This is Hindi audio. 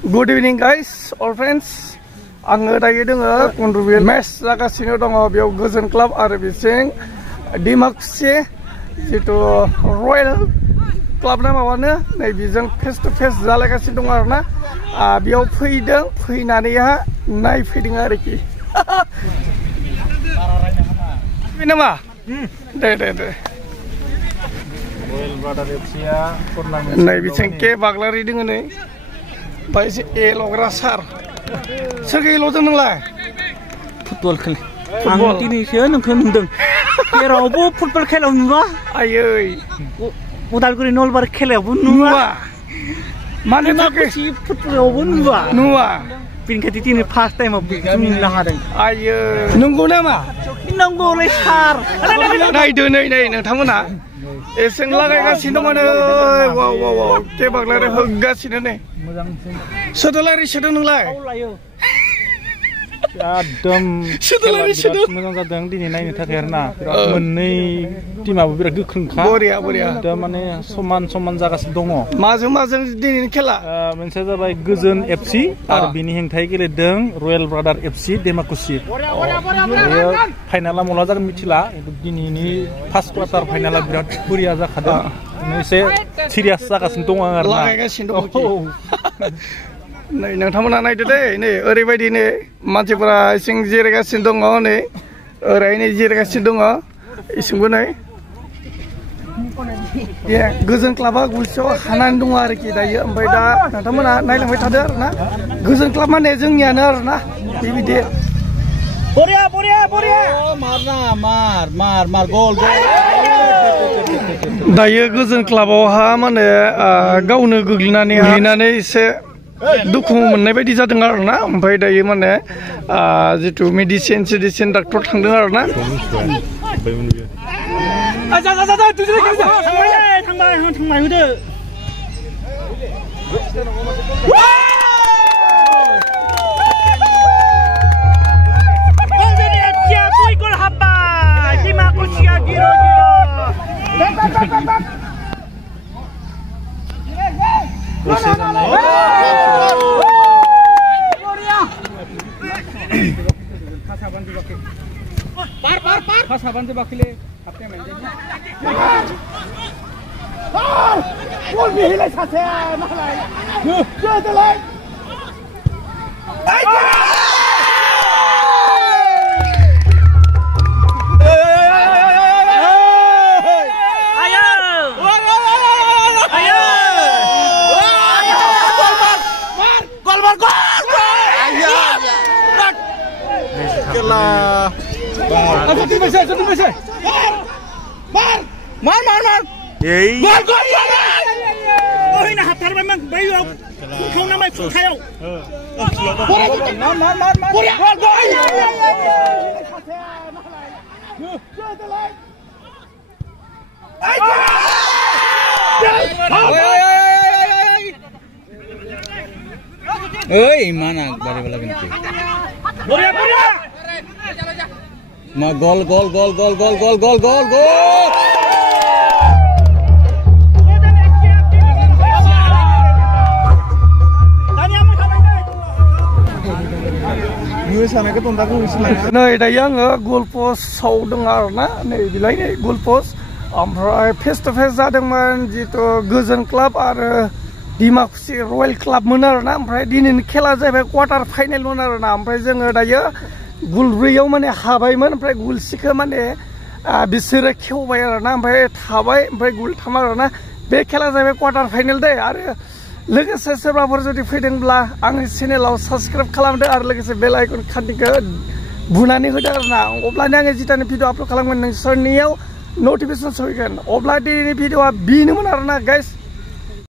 Good evening guys, all friends. Anggo dayo doङो Kondrubil match जागासिनो दङ बेयाव गोजोन क्लाब आरो बिसिं डिमाकुसि जितु रयेल क्लाबना माबानो नै बिजों फेस टु फेस जालायगासिनो दङ आरोना बेयाव फैदों फैनानैहा नायफैदों आरोखि नामा दे रयेल ब्रादार एफसिया टुर्नामेन्ट नै बिसिं के बाग्लारि दोङो नै बायसे एलग्रा सार सोर एल'दों नोंलाय फुटबल खेल आं दिनैसो नोंखौ नुदों जेरावबो फुटबल खेलायाव नुवा आयै उदालगुरि नलबारि खेलायावबो नुवा माने माखासे फुटबलावबो नुवा बेनिखायनो दिनै फार्स्ट टाइमाव नुनो हादों आयै नंगौ नामा नंगौलै सार नायदो नै नोंथांमोना एसें लागायगासिनो दङ नै वाव के बाग्लारि होगासिनो नै सोदोलारि सोदों नोंलाय एकदम मोजां जादों दिनै नायनो थाखाय आरोना मोननै टिमाबो बिराद गोख्रोंखा बरिया दा माने समान जागासिनो दङ माजों दिनैनि खेला मोनसेया जाबाय गोजोन एफसि आरो बिनि हेंथायै गेलेदों रयेल ब्रादार एफसि डिमाकुसि बेयो फाइनाला माला जागोन मिथिला दिनैनि फार्स्ट क्वार्टार फाइनाला बिराद बरिया जाखादों एसे सिरियास जागासिनो दङ आरो लागायगासिनो दङ नै नोंथांमोना नायदो दे नै ओरैबायदि नै मानसिफोरा इसिं जिरायगासिनो दङ नै ओरैनो जिरायगासिनो दङ इसिंबो नै गोजोन क्लाबा गुलसेयाव हानानै दङ आरोखि दायो ओमफ्राय दा नोंथांमोना नायलांबाय थादो आरोना गोजोन क्लाब माने जोंनियानो आरोना बेबायदि बरिया मार गल दायो गोजोन क्लाबावहा माने गावनो गोग्लैनानै एसे दुखु मोननाय बायदि जादों आरोना ओमफ्राय दायो माने जितु मेडिसिन डाक्टर थांदों आरोना Pasaban tu bakile, apa yang menjadi? Gol bihilai saja, maklai. Jatuh lagi. Satu tim besar. Mar. Yey. Gol. Oh ini hatar memang bayu. Kau namanya Futayau. Mar. Gol. Oi mana bari bala binti. Boriya. Ma gol. Nei dayo आङो गल पोस्ट सावदों आरोना नै बिलाय नै गल पोस्ट ओमफ्राय फेस टु फेस जादोंमोन जितु गोजोन क्लाब आरो डिमाकुसि रयेल क्लाब मोन आरोना ओमफ्राय दिनैनि खेला जाबाय क्वार्टार फाइनाल मोन आरोना ओमफ्राय जोङो दायो गुल 4 माने हाबायमोन ओमफ्राय गुल 6 माने बिसोरो खेवबाय आरोना ओमफ्राय थाबाय ओमफ्राय गुल 3 आरोना बे खेला जाबाय क्वार्टार फाइनाल दे आरो लोगोसे सोरबाफोर जुदि फैदोंब्ला आंनि चेनेलाव साबस्क्राइब खालामदो आरो लोगोसे बेल आइकन खान्थिखौ बुनानै होदो आरोना अब्लानो आङो जितानि भिडिअ आपल'ड खालामगोन नोंसोरनियाव नटिफिकेसन सहैगोन अब्ला दिनैनि भिडिअआ बेनोमोन आरोना गाइस